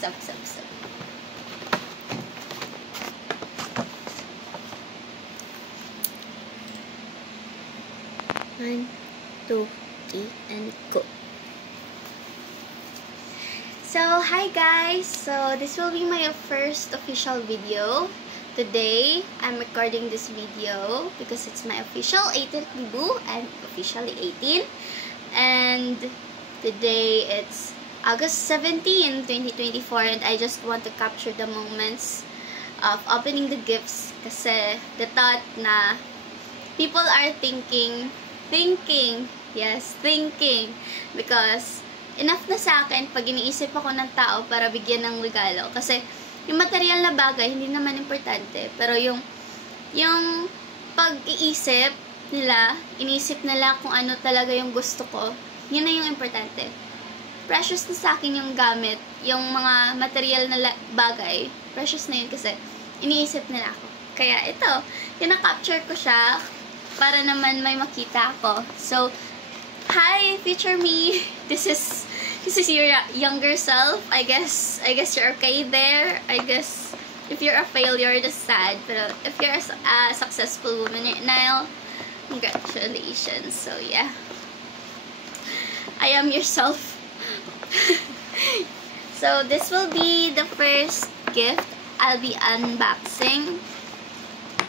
Sup. 1, 2, 3, and go. So, hi guys! So, this will be my first official video. Today, I'm recording this video because it's my official 18th debut. I'm officially 18. And today, it's August 17, 2024. And I just want to capture the moments of opening the gifts. Kasi the thought na people are thinking. Because enough na sa akin pag iniisip ako ng tao para bigyan ng regalo. Kasi yung material na bagay, hindi naman importante. Pero yung pag-iisip nila, iniisip nila kung ano talaga yung gusto ko, yun na yung importante. Precious na sa akin yung gamit, yung mga material na bagay, precious na yun kasi iniisip nila ako. Kaya ito, kinakapture ko siya para naman may makita ako. So, hi, future me. This is your younger self. I guess you're okay there. I guess if you're a failure, that's sad. But if you're a successful woman now, congratulations. So yeah, I am yourself. So this will be the first gift I'll be unboxing.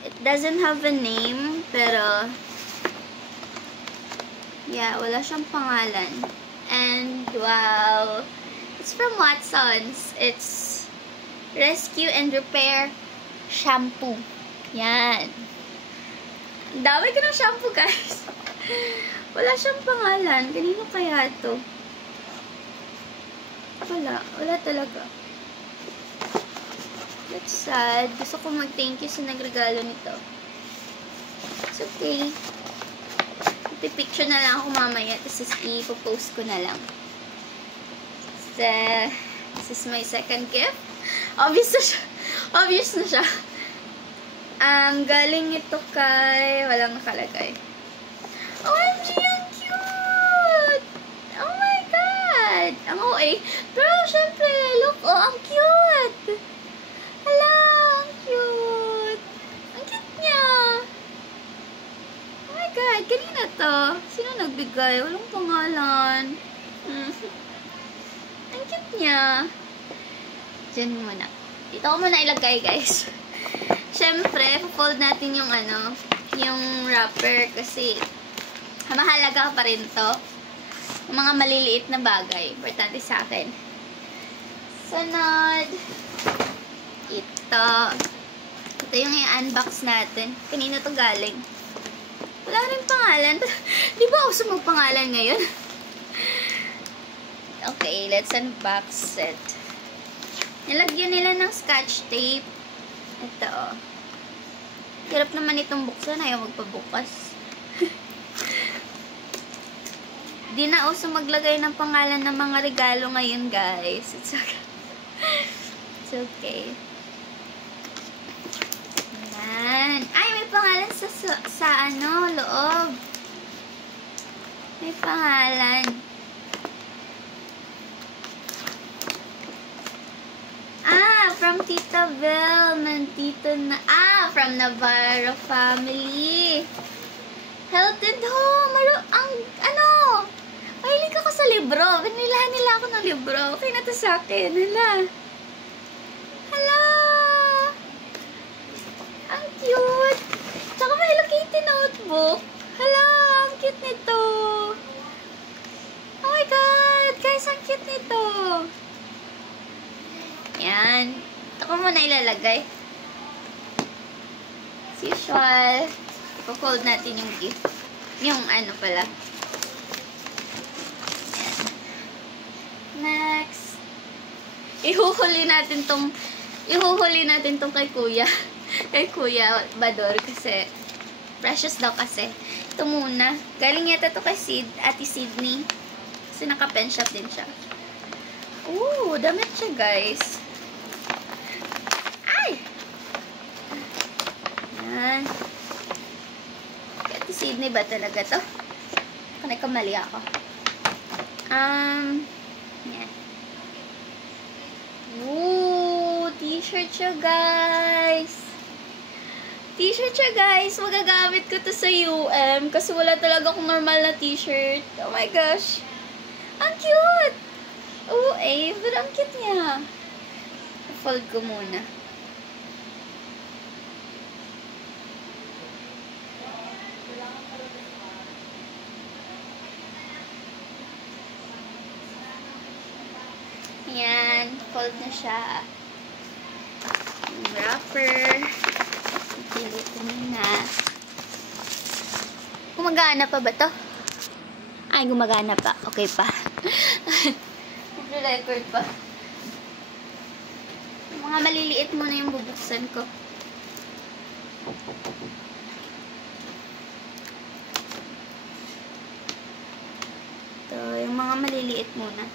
It doesn't have a name, pero yeah, wala siyang pangalan. And wow, it's from Watsons. It's Rescue and Repair Shampoo. Yan. Ang dami ko ng shampoo, guys. Wala siyang pangalan. Kanino kaya ito? Wala talaga. That's sad. Gusto ko mag-thank you sa nagregalo nito. It's okay. Picture na lang ako mamaya. This is ipopost ko na lang. So, this is my second gift. Obvious na siya. Galing ito kay... Walang nakalagay. OMG, ang cute! Oh my God! Ang OA. Pero, syempre, look, ang cute! Hala, ang cute! Ang cute niya! Oh my God, kanina to. Sino nagbigay? Walang pangalan. Ang cute niya. Diyan muna. Dito ko muna ilagay, guys. Siyempre, fold natin yung yung wrapper kasi mahalaga pa rin to. Yung mga maliliit na bagay. Importante sa akin. Sunod. Ito yung i-unbox natin. Kanina to galing. Wala rin pangalan. Di ba uso magpangalan ngayon? Okay, let's unbox it. Nilagyan nila ng scotch tape. Ito, hirap naman itong buksan. Ayaw magpabukas. Di na uso maglagay ng pangalan ng mga regalo ngayon, guys. It's okay. It's okay. Ayan. Ay, may pangalan sa loob. May pangalan. From Tita Belle. Nandito na. From Navarro family. Health and Home. Mahilig ako sa libro. Binilahan nila ako ng libro. Okay na to sa akin. Hala. Ang cute. Tsaka may Hello Kitty notebook. Hala, ang cute nito. Oh my God. Guys, ang cute nito. Yan. Ito ko muna ilalagay. As usual, ipo-fold natin yung gift. Yung pala. Yan. Next. Ihuhuli natin tong kay Kuya. Kay Kuya Bador kasi precious daw kasi. Ito muna. Galing yata to kay Ate Sydney. Kasi naka-pen shop din siya. Ooh, damit siya, guys. Yan. Ate Sydney ba talaga to? Kamali ako. Yan. t-shirt siya, guys. T-shirt siya, guys. Magagamit ko to sa UM kasi wala talaga akong normal na t-shirt. Oh my gosh. Ang cute! Oo, but ang cute niya. Fold ko muna. Ayan, fold na siya. Yung wrapper. Pili ko muna. Gumagana pa ba to? Ay, gumagana pa. Okay pa. Mag-record pa. Yung mga maliliit muna yung bubuksan ko. Ito, yung mga maliliit muna.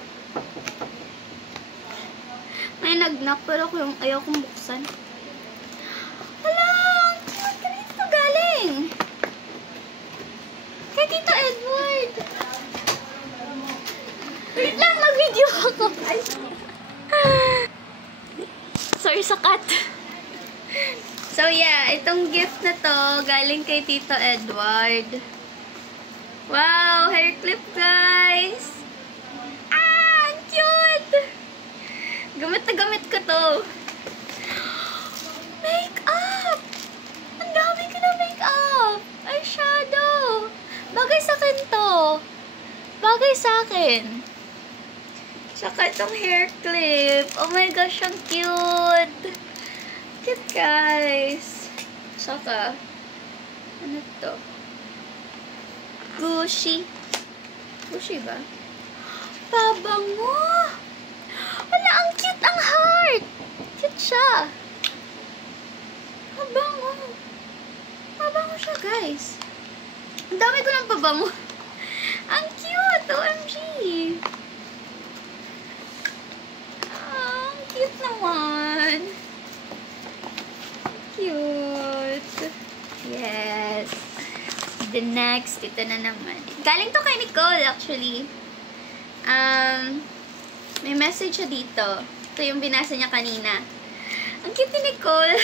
May nag-knock pero ayaw kong buksan. Hala! Ang cute! Kanina ito galing! Kay Tito Edward! Wait lang! Nag-video ako! Sorry sa cut. So yeah, itong gift na to galing kay Tito Edward. Wow! Hair clip, guys! Ang cute! Gamit na gamit ko to. Makeup! Ang dami ko na makeup! Eyeshadow! Bagay sa akin to. Bagay sa akin. Saka itong hair clip. Oh my gosh, ang cute! Cute, guys. Saka, ano to? Gucci. Gucci ba? Pabango! Wala, ang cute ang heart! Cute siya. Pabango. Pabango siya, guys. Ang dami ko ng pabango. Ang cute! OMG! Ang cute naman. Cute. Yes. The next, ito na naman. Galing to kay Nicole, actually. May message siya dito. Ito yung binasa niya kanina. Ang cute ni Nicole.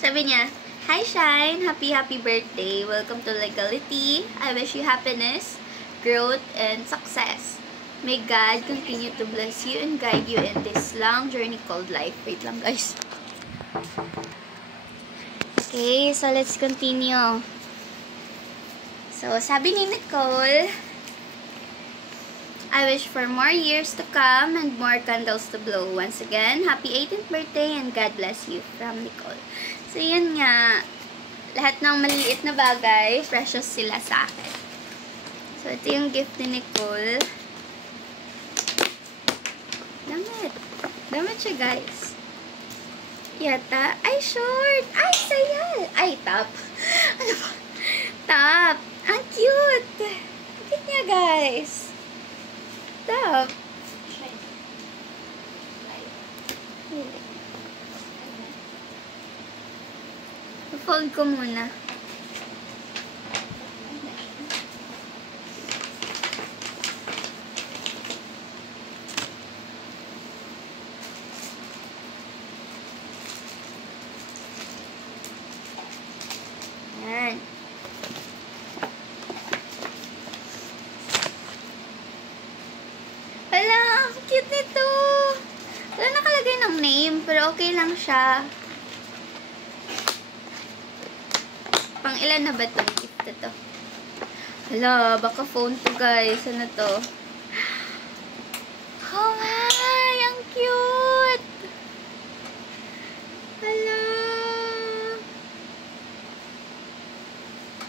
Sabi niya, "Hi Shine, happy birthday. Welcome to Legality. I wish you happiness, growth, and success. May God continue to bless you and guide you in this long journey called life." Wait lang, guys. Okay, so let's continue. So, sabi ni Nicole, "I wish for more years to come and more candles to blow. Once again, happy 18th birthday and God bless you." From Nicole. So, yun nga. Lahat ng maliliit na bagay, precious sila sa akin. So, ito yung gift ni Nicole. Damit. Damit siya, guys. Yata. Ay, short. Ay, sayal. Ay, top. Ano ba? Top. Ang cute. Ang cute niya, guys. Top. Fold ko muna. Yan. Hala, ang cute nito. Wala nakalagay ng name, pero okay lang siya. Pang ilan na ba itong gift na to? Hala, baka phone to, guys. Ano to? Oh my! Ang cute! Hala!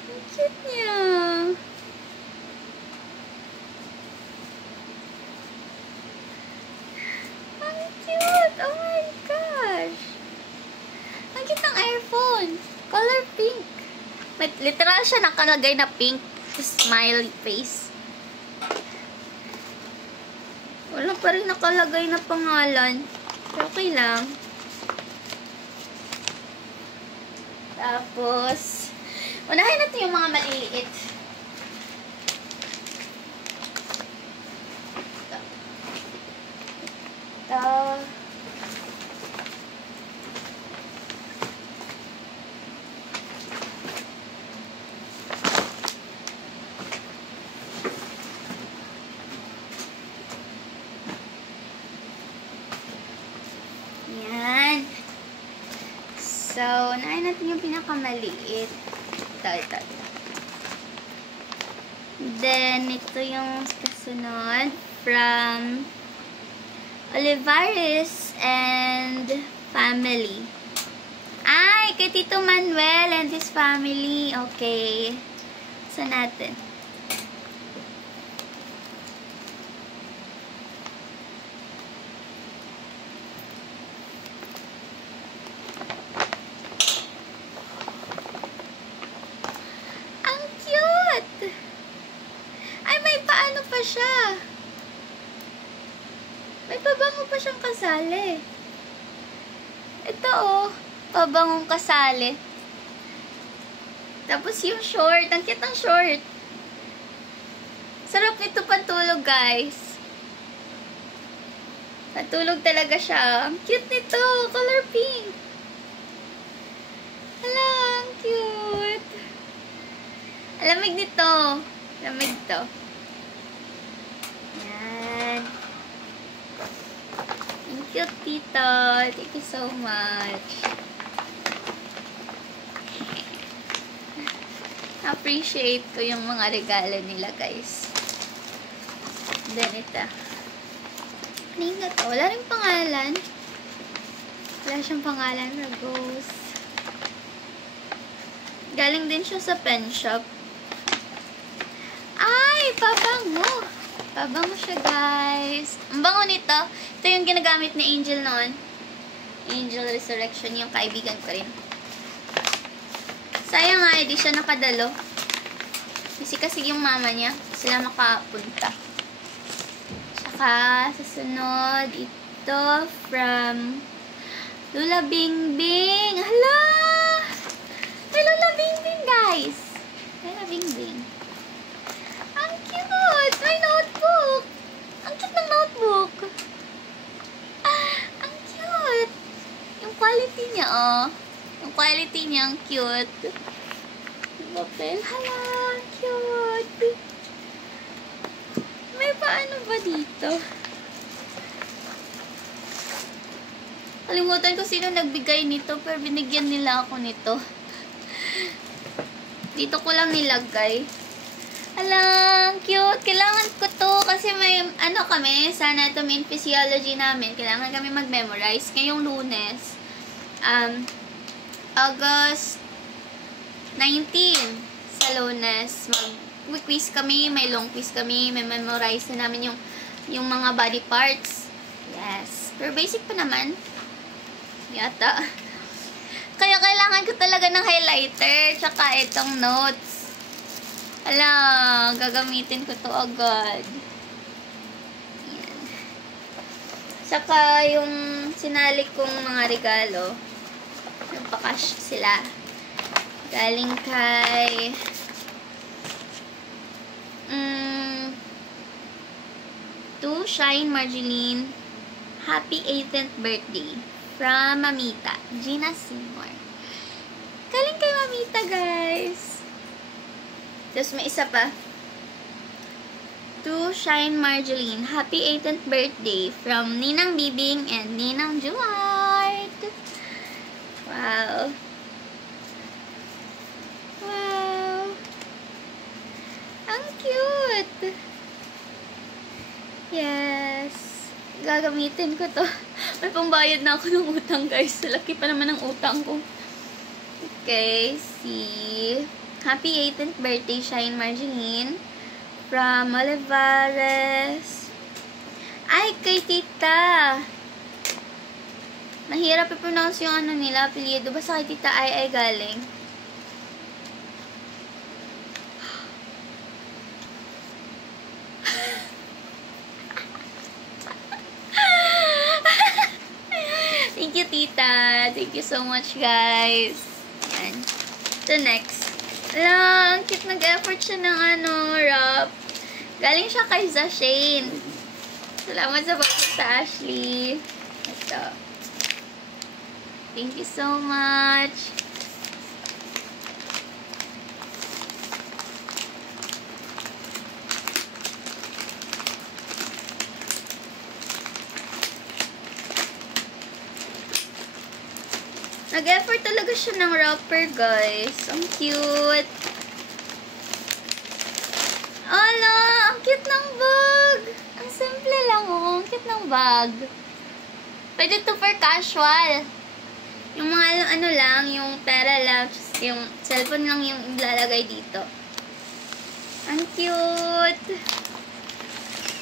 Ang cute niya! Ang cute! Oh my gosh! Ang cute ng iPhone! Color pink! Literal siya nakalagay na pink. Smiley face. Wala pa rin nakalagay na pangalan. Pero okay lang. Tapos, unahin natin yung mga maliliit. So, unahin natin yung pinakamaliit. Ito. Then, ito yung kasunod from Olivares and family. Ay, kay Tito Manuel and his family. Okay. So, natin. Ang cute! Ay, may paano pa siya. May pabango pa siyang kasali. Ito, oh. Pabangong kasali. Tapos yung short. Ang cute ng short. Sarap nito pantulog, guys. Pantulog talaga siya. Ang cute nito. Color pink. Hala, ang cute. Lamig nito. Lamig to. Yan. Ang cute, tito. Thank you so much. Appreciate ko yung mga regalo nila, guys. Then, ito. Ano yung ito? Wala rin pangalan. Wala siyang pangalan. Rose. Galing din siya sa pen shop. Ay! Pabango! Pabango siya, guys. Ang bango nito. Ito yung ginagamit ni Angel noon. Angel Resurrection. Yung kaibigan ko rin. Sayang nga, hindi siya nakadalo. Kasi yung mama niya, sila makapunta. Tsaka, susunod, ito from Lula Bingbing. Hala! May Lula Bingbing, guys! Lula Bingbing. Ang cute! May notebook! Ang cute ng notebook! Ang cute! Yung quality niya, oh. Yung quality niya, ang cute. Yung papel, hala, cute. May paano ba dito? Kalimutan ko sino nagbigay nito, pero binigyan nila ako nito. Dito ko lang nilagay. Hala, cute. Kailangan ko to kasi may, kami, sa anatomy and physiology namin, kailangan kami mag-memorize. Ngayong Lunes, August 19 sa Lunes, mag-quiz kami, may long quiz kami, may memorize na namin yung mga body parts. Yes. Pero basic pa naman. Yata. Kaya kailangan ko talaga ng highlighter, tsaka itong notes. Ala, gagamitin ko to agad. Yan. Tsaka yung sinalik kong mga regalo, nagpakash sila. Galing kay to Shine Marjeline, happy 18th birthday from Mamita, Gina Seymour. Galing kay Mamita, guys. Tapos may isa pa. To Shine Marjeline, happy 18th birthday from Ninang Bibing and Ninang Juart. Wow. Wow. Ang cute. Yes. Gagamitin ko to. May pangbayad na ako ng utang, guys. Laki pa naman ng utang ko. Okay. See. Happy 18th birthday, Shine Marjeline. From Olivares. Ay, kay tita. Mahirap i-pronounce yung nila, apelyido. Basta kay tita ay galing. Thank you, tita. Thank you so much, guys. Yan. So, next. Ang cute nag-effort siya ng wrap. Galing siya kay Zashane. Salamat sa pagpunta, Ashley. Ito. Thank you so much. Nag-effort talaga siya ng wrapper, guys. Ang cute. Ala, ang cute ng bag. Ang simple lang, oh. Ang cute ng bag. Pwede to for casual. Yung mga ano lang, yung pera lang, yung cellphone lang yung ilalagay dito. Ang cute.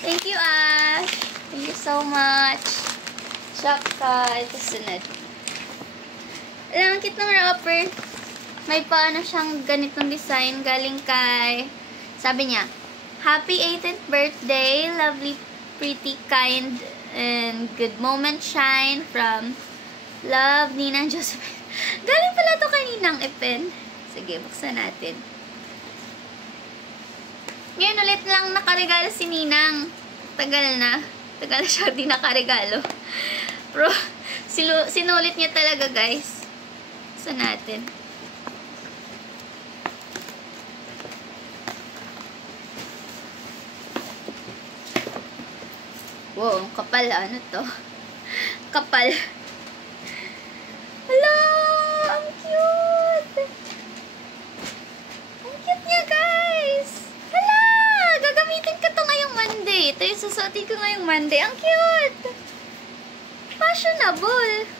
Thank you, Ash. Thank you so much. Shaka. Ito sunod. Alam, ang cute ng wrapper. May paano siyang ganitong design galing kay, sabi niya, Happy 18th birthday, lovely, pretty, kind, and good moment shine from Love, Ninang Josephine. Galing pala to kay Ninang Epen. Sige, buksan natin. Ngayon ulit lang nakaregalo si Ninang. Tagal na siya di nakaregalo. Pero, sinulit niya talaga, guys. Natin. Wow, ang kapal. Ano to? Kapal. Hala! Ang cute! Ang cute niya, guys! Hala! Gagamitin ko to ngayong Monday. Ito yung susuotin ko ngayong Monday. Ang cute! Fashionable!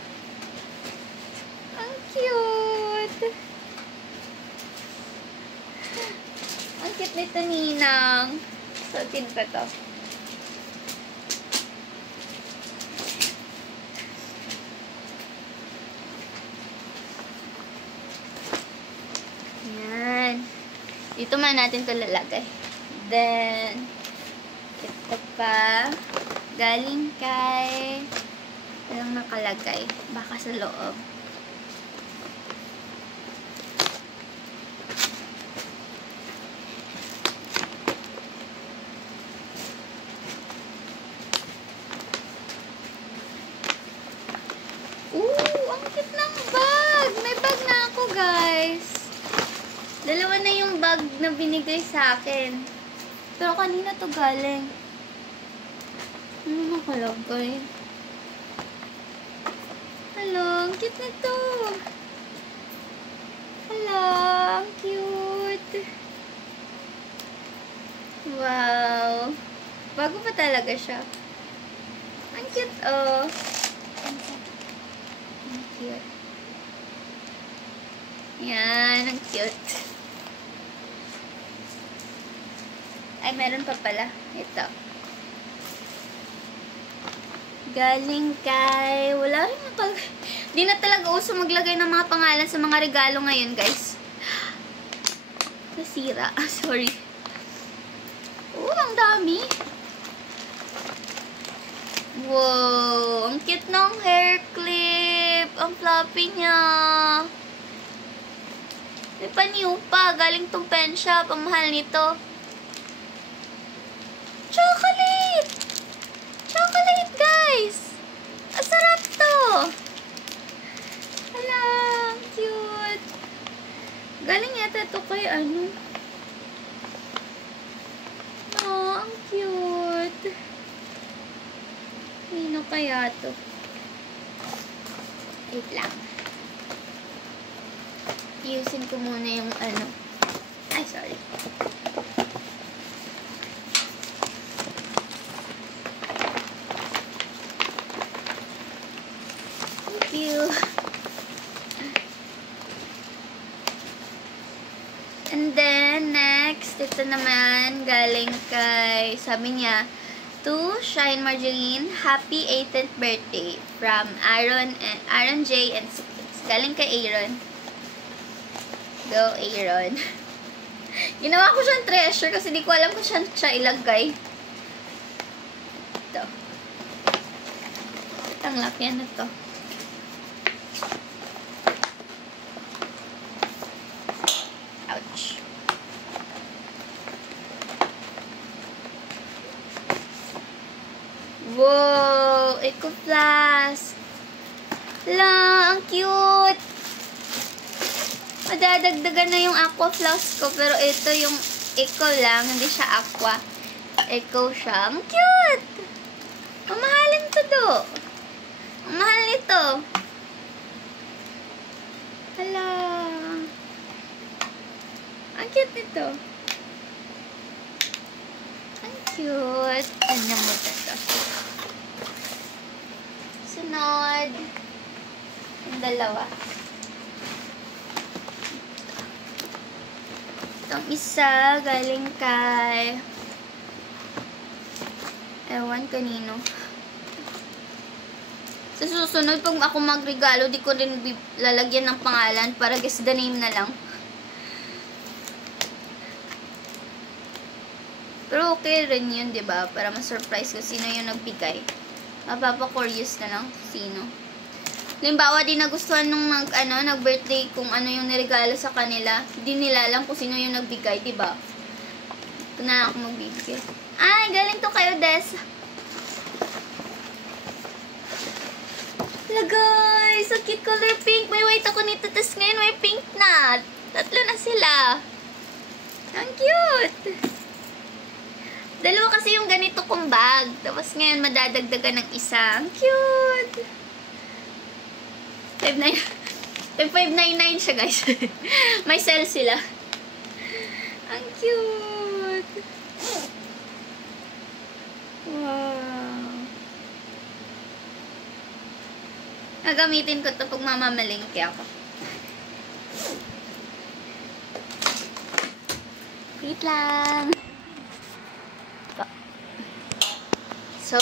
Ang cute! Ang cute nito, Ninang. Suotin ko to. Yan. Dito man natin ito lalagay. Then, ito pa. Galing kay... Walang nakalagay. Baka sa loob. Dalawa na yung bag na binigay sa akin. Pero kanina to galing. Ano nakalagay? Hello, ang cute nito. Hello, ang cute. Wow. Bago pa talaga siya. Ang cute, oh. Ang cute. Yan, ang cute. Ay, meron pa pala. Ito. Galing kay... Wala rin nakalagay. Di na talaga uso maglagay ng mga pangalan sa mga regalo ngayon, guys. Nasira. Sorry. Oh, ang dami. Wow. Ang cute ng hair clip. Ang fluffy niya. May paniw pa. Galing tong pen shop. Ang mahal nito. Chocolate! Chocolate, guys! Ang sarap to! Hala, cute! Galing yata ito kay ano? Oh, ang cute! Nino kaya to? Wait lang. Iusin ko muna yung ano. Ay, sorry. And then, next, ito naman, galing kay, sabi niya, to Shine Marjeline, happy 18th birthday from Aaron J. and Sikits. Galing kay Aaron. Go, Aaron. Ginawa ko siyang treasure kasi di ko alam kung saan siya ilagay. Ito. Ang laki na to. Ouch. Wow! Eco Flask. La, ang cute. Madadagdagan na yung aqua flask ko, pero ito yung eco lang, hindi siya aqua. Eco siya. Ang cute! Mamahalin to do. Ang mahal nito. Hala. Ang cute nito. Ang cute. Ganyan mo ito. Sunod. Yung dalawa. Itong isa, galing kay... Ewan kanino. Sa susunod, pag ako magregalo, di ko rin lalagyan ng pangalan para guess the name na lang. Pero okay rin yun, diba? Para ma-surprise ko sino yung nagbigay. Mapapa-curious na lang sino. Halimbawa, di nagustuhan nung nag-birthday kung ano yung niregalo sa kanila. Hindi nila alam kung sino yung nagbigay, diba? Ito na lang ako magbibigay. Ay, galing to kayo, Des. Hello, guys! So cute color pink. May white ako nito, tapos ngayon may pink na. Tatlo na sila. Ang cute! Dalawa kasi yung ganito kong bag. Tapos ngayon madadagdagan ng isa. Ang cute! 599 siya, guys. May sale sila. Ang cute! Wow! Gagamitin ko ito pag mamamalingki ako. Wait lang! So,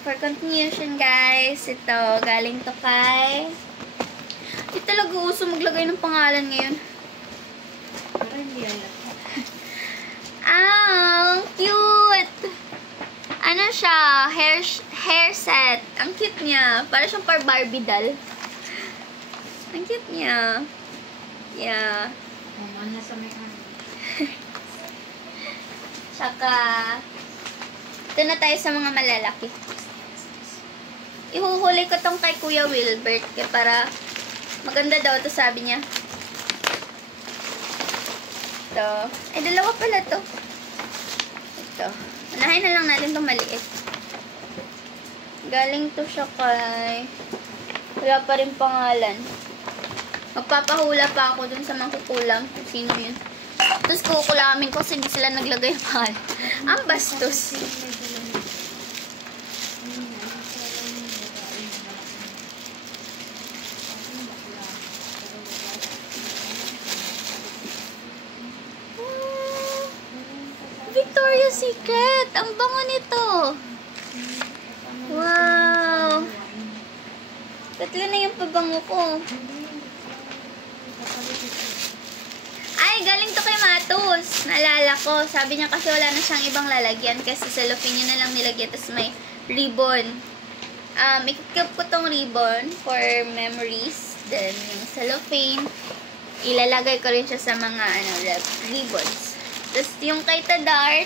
for continuation, guys, ito, galing to kay... Hindi talaga uso maglagay ng pangalan ngayon. Parang hindi yan. Ang cute! Ano siya? Hair set. Ang cute niya. Para siyang par Barbie doll. Ang cute niya. Yeah. Ano sa may ano? Tsaka, ito na tayo sa mga malalaki. Ihuhuli ko tong kay Kuya Wilbert para maganda daw to, sabi niya. Ito. Ay, dalawa pala to. Ito. Unahin na lang natin itong maliit. Galing to siya kay... Wala pa rin pangalan. Magpapahula pa ako dun sa mangkukulam. Kung sino yun. Tapos kukulamin ko kasi hindi sila naglagay ng pangalan. Ang bastos. Victoria's Secret! Ang bango nito! Wow! Tatlo na yung pabango ko. Ay, galing to kay Matos. Naalala ko. Sabi niya kasi wala na siyang ibang lalagyan kasi cellophane yun na lang nilagyan. Tapos may ribbon. Ikikip ko tong ribbon for memories. Then, yung cellophane, ilalagay ko rin siya sa mga ribbons. Tapos, yung kay Tadart,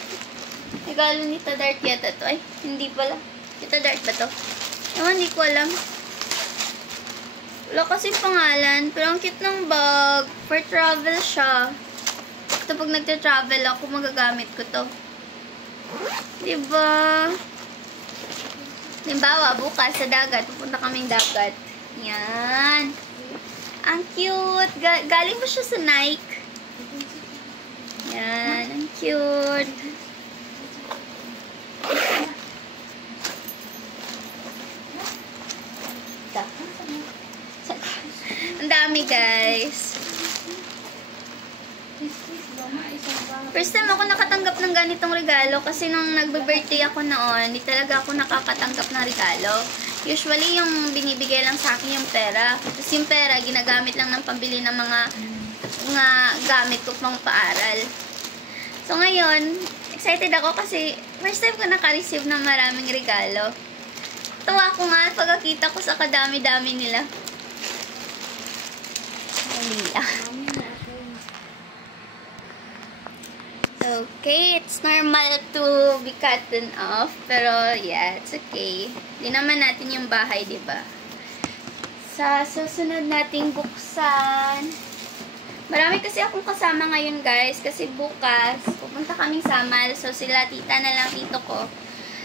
regalo ni Tadart yata to. Ay, hindi pala. Kay Tadart ba to? Ewan, hindi ko alam. Wala kasi pangalan. Pero ang cute ng bag. For travel siya. Ito pag nagte-travel ako, magagamit ko to. Diba? Halimbawa, bukas sa dagat. Pupunta kaming dagat. Yan. Ang cute. Galing ba siya sa Nike? Yan. Ang cute. Ang dami, guys. First time ako nakatanggap ng ganitong regalo kasi nung nagbe-birthday ako noon, hindi talaga ako nakakatanggap ng regalo. Usually, yung binibigay lang sa akin yung pera. Tapos yung pera, ginagamit lang ng pambili ng mga gamit ko pang paaral. So, ngayon, excited ako kasi first time ko naka-receive ng maraming regalo. Tuwa ko nga pagkakita ko sa kadami-dami nila. Okay, it's normal to be cotton off, pero yeah, it's okay. Di naman natin yung bahay, diba? Sa susunod nating buksan. Marami kasi akong kasama ngayon, guys, kasi bukas pupunta kaming Samal. So sila, tita na lang, tito ko.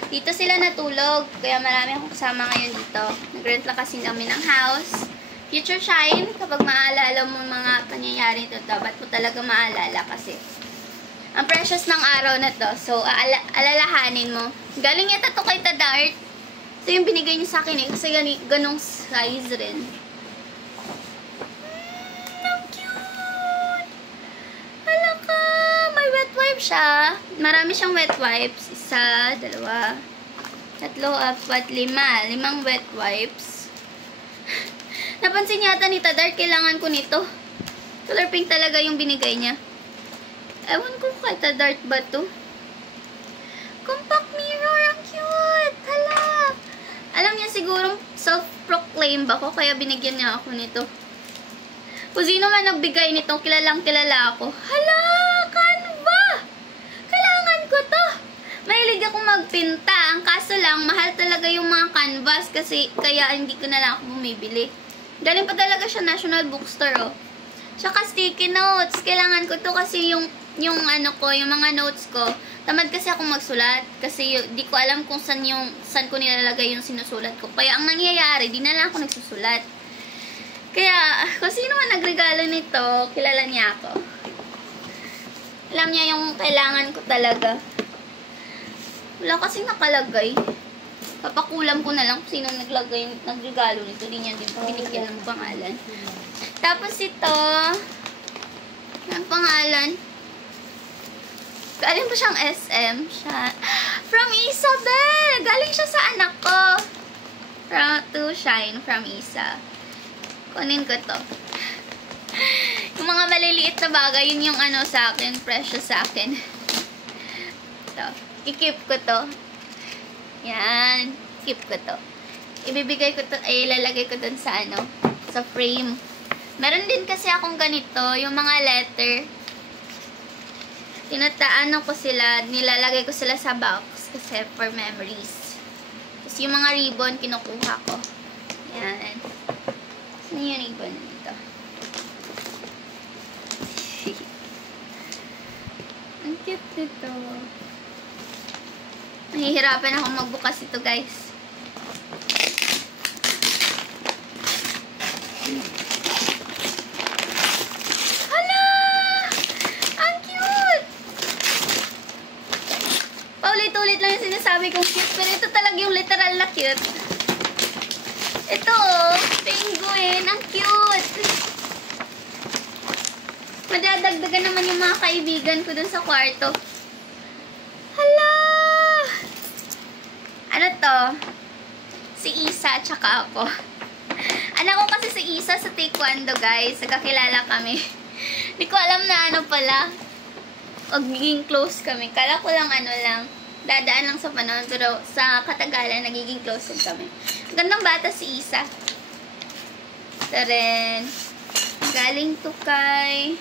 Dito sila natulog, kaya marami akong kasama ngayon dito. Nag-rent lang kasi kami ng house. Future Shine, kapag maalala mo mga pangyayari ito, dapat mo talaga maalala kasi ang precious ng araw na to. So, alalahanin mo. Galing yata to kay Tadart. Ito yung binigay niya sa akin eh. Kasi ganong size rin. Ang cute! Hala ka! May wet wipe siya. Marami siyang wet wipes. 1, 2, 3, 4, 5. 5 wet wipes. Napansin yata ni Tadart, kailangan ko nito. Color pink talaga yung binigay niya. Ewan ko kay Tadart ba to? Compact mirror, ang cute! Hala! Alam niya sigurong self-proclaim ba ko, kaya binigyan niya ako nito. Kung sino man nagbigay nito, kilalang kilala ako. Hala! Canva! Kailangan ko to! Mahilig akong magpinta. Ang kaso lang, mahal talaga yung mga canvas kasi kaya hindi ko na lang ako bumibili. Galing pa talaga siya National Bookstore, oh. Tsaka sticky notes. Kailangan ko to kasi yung ano ko, yung mga notes ko. Tamad kasi akong magsulat kasi di ko alam kung saan ko nilalagay yung sinusulat ko. Kaya ang nangyayari, di na lang ako nagsusulat. Kaya, kung sino man nagregalo nito, kilala niya ako. Alam niya yung kailangan ko talaga. Wala kasing nakalagay. Papakulam ko na lang kung sino nagregalo nito. Di niya din binigyan ng pangalan. Tapos ito, ang pangalan, galing pa siyang SM. From Isabel! Galing siya sa anak ko. To Shine from Isa. Kunin ko to. Yung mga maliliit na bagay, yun yung ano sa akin, precious sa akin. Ito. I-keep ko to. Yan. Keep ko to. Ibibigay ko to, ay ilalagay ko dun sa ano, sa frame. Meron din kasi akong ganito, yung mga letter. Tinataano ko sila, nilalagay ko sila sa box kasi for memories. Tapos yung mga ribbon, kinukuha ko. Yan. Saan yung ribbon dito? Ang cute nito. Nahihirapan akong magbukas ito, guys. Hala! Ang cute! Paulit-ulit lang yung sinasabi kong cute, pero ito talaga yung literal na cute. Ito, oh, penguin. Ang cute! Madadagdagan naman yung mga kaibigan ko dun sa kwarto. Hala! Ano to? Si Isa, tsaka ako. Anak ko kasi si Isa sa taekwondo, guys. Nagkakilala kami. Hindi ko alam na ano pala. Magiging close kami. Kala ko lang ano lang. Dadaan lang sa panahon. Pero sa katagalan, nagiging close kami. Gandang bata si Isa. Ito rin. Galing to kay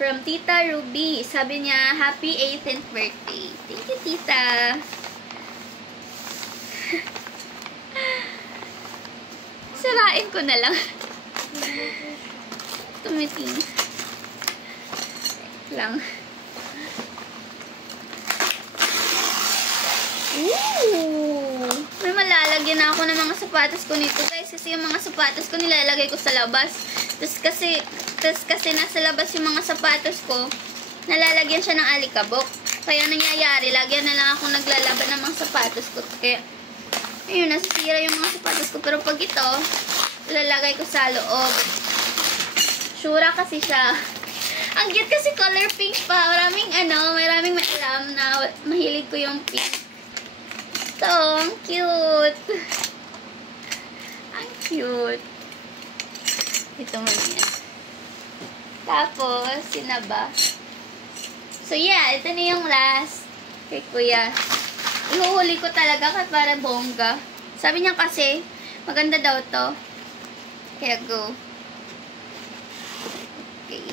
from Tita Ruby. Sabi niya, happy 18th birthday. Thank you, Tita. Sarain ko na lang. Tumiting. Lang. Ooh! May malalagyan na ako ng mga sapatos ko nito, guys. Kasi yung mga sapatos ko nilalagay ko sa labas. Tapos kasi nasa labas yung mga sapatos ko, nalalagyan siya ng alikabok. Kaya nangyayari, lagyan na lang ako naglalaban ng mga sapatos ko. Kaya, ayun, nasisira yung mga sapatos ko. Pero pag ito, ilalagay ko sa loob. Sura kasi siya. Ang cute kasi color pink pa. Maraming may alam na mahilig ko yung pink. Ito, ang cute. Ang cute. Ito man yan. Tapos, sinaba. So, yeah. Ito na yung last kay Kuya. Ihuhuli ko talaga para bongga. Sabi niya kasi, maganda daw to. Kaya go. Okay.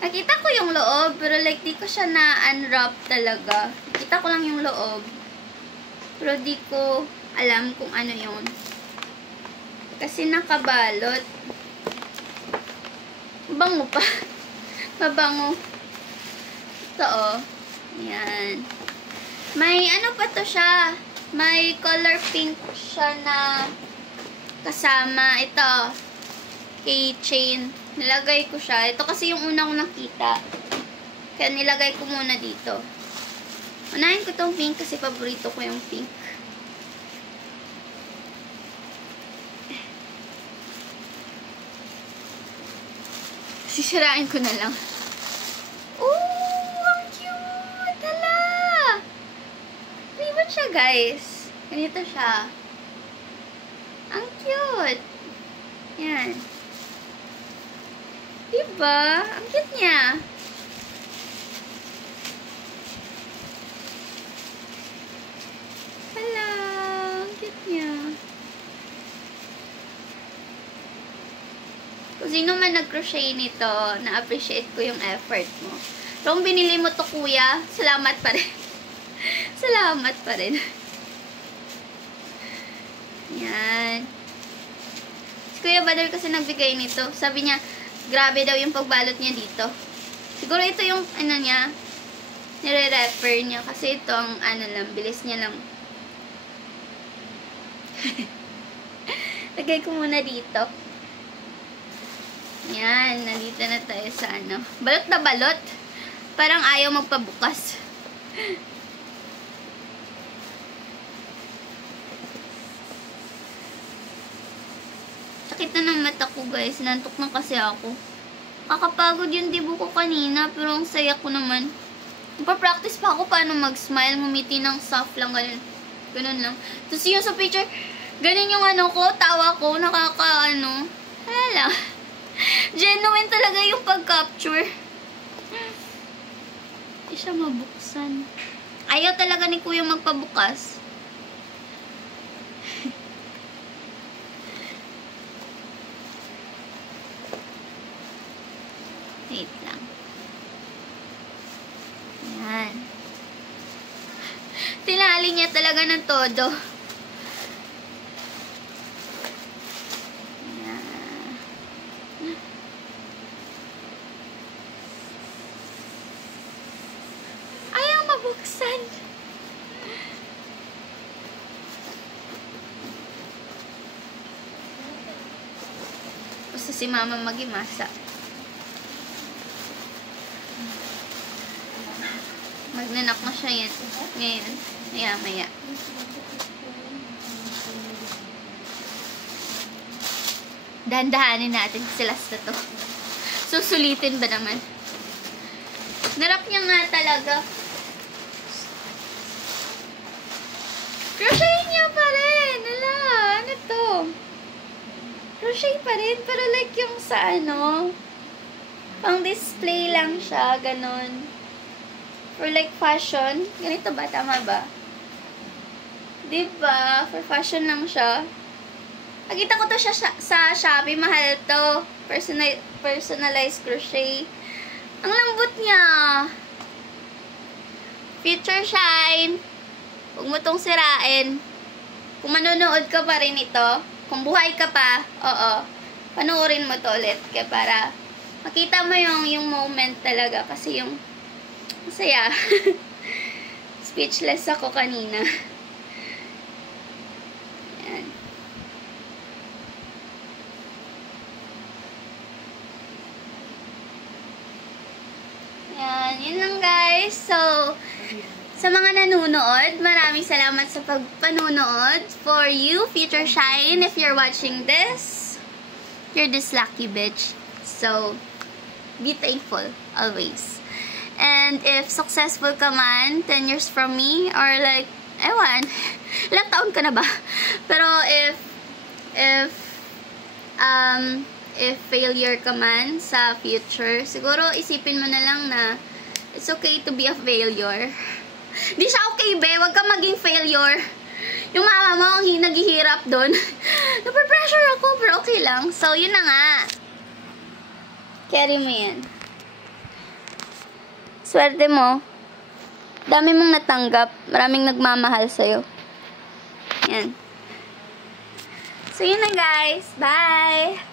Nakita ko yung loob, pero like, di ko siya na-unwrap talaga. Nakita ko lang yung loob. Pero di ko alam kung ano yun. Kasi nakabalot. Bango pa. Mabango. Ito, oh. Yan. May ano pa to siya. May color pink siya na Kasama ito, keychain. Nilagay ko siya. Ito kasi yung una ko nakita. Kaya nilagay ko muna dito. Unahin ko tong pink kasi paborito ko yung pink. Sisirain ko na lang. Ooh, ang cute! Hala! Favorite siya, guys. Ganito siya. Ang cute! Yan. Diba? Ang cute niya. Hala! Ang cute niya. Kung sino man nag-crochet nito, na-appreciate ko yung effort mo. So, kung binili mo to, kuya, salamat pa rin. Salamat pa rin. Yan. Si Kuya Badal kasi nagbigay nito. Sabi niya, grabe daw yung pagbalot niya dito. Siguro ito yung, ano niya, nire-refer niya. Kasi ito ang, ano lang, bilis niya lang. Lagay ko muna dito. Yan, nandito na tayo sa ano. Balot na balot. Parang ayaw magpabukas. Sakit na ng mata ko, guys. Nantok na kasi ako. Kakapagod yung dibo ko kanina, pero ang saya ko naman. Magpa-practice pa ako paano mag-smile, ngumiti ng soft lang, ganun. Ganun lang. Tapos yung sa picture, ganun yung ano ko, tawa ko, nakaka-ano. Wala lang. Genuine talaga yung pag-capture. Hindi siya mabuksan. Ayaw talaga ni Kuya magpabukas. Wait lang. Yan. Tinali niya talaga ng todo. Buksan. Basta si mama magimasa. Magnanak na siya yan. Ngayon. Maya-maya. Dahan-dahanin natin sila sa to. Susulitin ba naman? Narap niya nga talaga. Crochet niya pa rin. Ala, ano to? Crochet pa rin. Pero like yung sa ano, pang display lang siya. Ganon. For like fashion. Ganito ba? Tama ba? Diba? For fashion lang siya. Nakita ko to siya sa Shopee. Mahal to. Personalized crochet. Ang lambot niya. Future Shine. Huwag mo itong sirain. Kung manonood ka pa rin ito, kung buhay ka pa, oo, panoorin mo to ulit. Kaya para makita mo yung moment talaga. Kasi yung masaya. Speechless ako kanina. Yan. Yan. Yun lang, guys. So, sa mga nanonood, maraming salamat sa pagpanonood. For you, Future Shine, if you're watching this, you're this lucky bitch. So, be thankful, always. And if successful ka man, 10 years from me, or like, ewan, ilang taon ka na ba? Pero if failure ka man sa future, siguro isipin mo na lang na it's okay to be a failure. Di siya okay, be. Huwag ka maging failure. Yung mama mo ang naghihirap doon. Nape-pressure ako, pero okay lang. So, yun na nga. Carry mo yan. Swerte mo. Dami mong natanggap. Maraming nagmamahal sa'yo. Yan. So, yun na, guys. Bye!